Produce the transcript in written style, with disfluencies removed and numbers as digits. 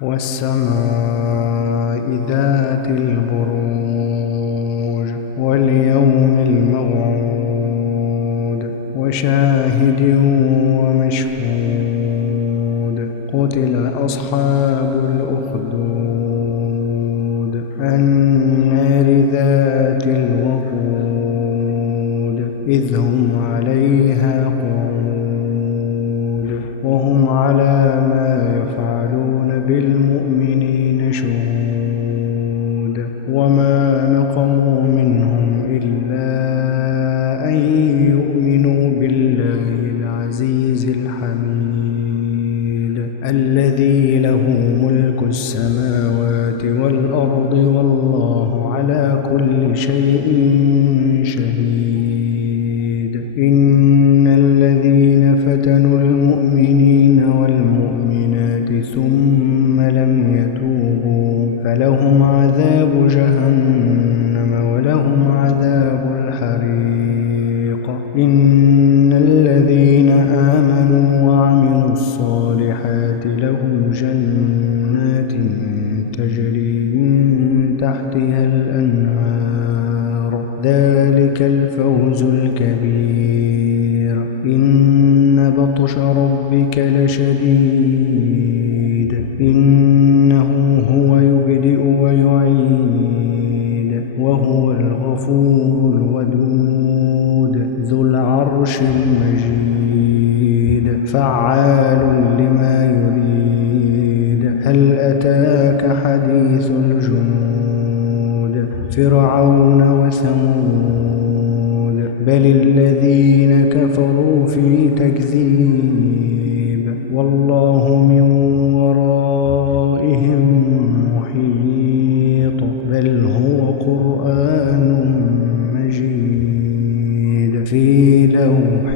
والسماء ذات البروج واليوم الموعود وشاهد ومشهود قتل أصحاب الأخدود النار ذات الوقود إذ هم عليها قعود وهم على ما يفعلون بالمؤمنين شهود وما نقموا منهم إلا أن يؤمنوا بالله العزيز الحميد الذي له ملك السماوات والأرض والله على كل شيء شهيد إن الذين فتنوا المؤمنين والمؤمنات ثم لم يتوبوا فلهم عذاب جهنم ولهم عذاب الحريق إن الذين آمنوا وعملوا الصالحات لهم جنات تجري من تحتها الأنهار ذلك الفوز الكبير إن بطش ربك لشديد إنه هو يبدئ ويعيد وهو الغفور الودود ذو العرش المجيد فعال لما يريد هل أتاك حديث الجنود فرعون وثمود بل الذين كفروا في تكذيب والله من ورائهم محيط بل هو قرآن مجيد في لوح